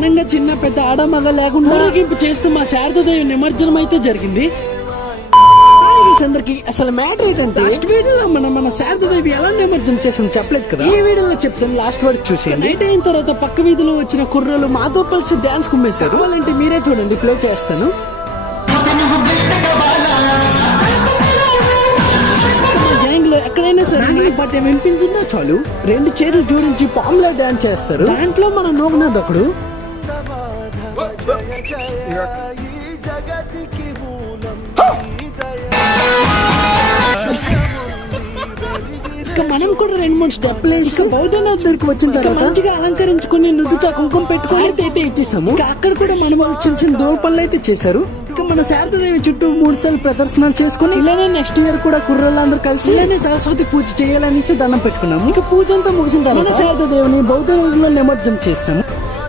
ఘనంగా చిన్న పెద్ద ఆడమగ లేకుండా ఊరేగింపు చేస్తూ మా శారదాదేవి నిమజ్జనం అయితే జరిగింది. అందరికి అసలు మ్యాటర్ ఏంటంటే లాస్ట్ వీడియోలో మన శారదాదేవి ఎలా నిమజ్జనం చేసాం చెప్పలేదు కదా. ఈ వీడియోలో చెప్తాను, లాస్ట్ వరకు చూసేయండి. నైట్ అయిన తర్వాత పక్క వీధిలో వచ్చిన కుర్రలు మాతో కలిసి డాన్స్ కుమ్మేశారు. వాళ్ళంటే మీరే చూడండి, ప్లే చేస్తాను. ఎక్కడైనా సరే బట్ వినిపించిందో చాలు 2 చేతులు జోడించి పాములా డాన్స్ చేస్తారు. దాంట్లో మన నోగనాథ్ ఒకడు. మనం కూడా 2-3 స్టెప్లు వేసి బౌద్ధనాథ్ దగ్గరికి వచ్చిన తర్వాత మంచిగా అలంకరించుకుని నుదుట కుంకుమ పెట్టుకుని అయితే ఇచ్చేసాము. అక్కడ కూడా మన వాళ్ళు చిన్న దోవ పనులు అయితే చేశారు. ఇంకా మన శారదాదేవి చుట్టూ 3 సార్లు ప్రదర్శనలు చేసుకుని ఇలానే నెక్స్ట్ ఇయర్ కూడా కుర్రలందరూ కలిసి ఇలానే సరస్వతి పూజ చేయాలనేసి దండం పెట్టుకున్నాము. ఇంకా పూజ అంతా ముగిసిన తర్వాత మన శారదాదేవిని బౌద్ధనాథ్ లో నిమజ్జనం చేస్తాము.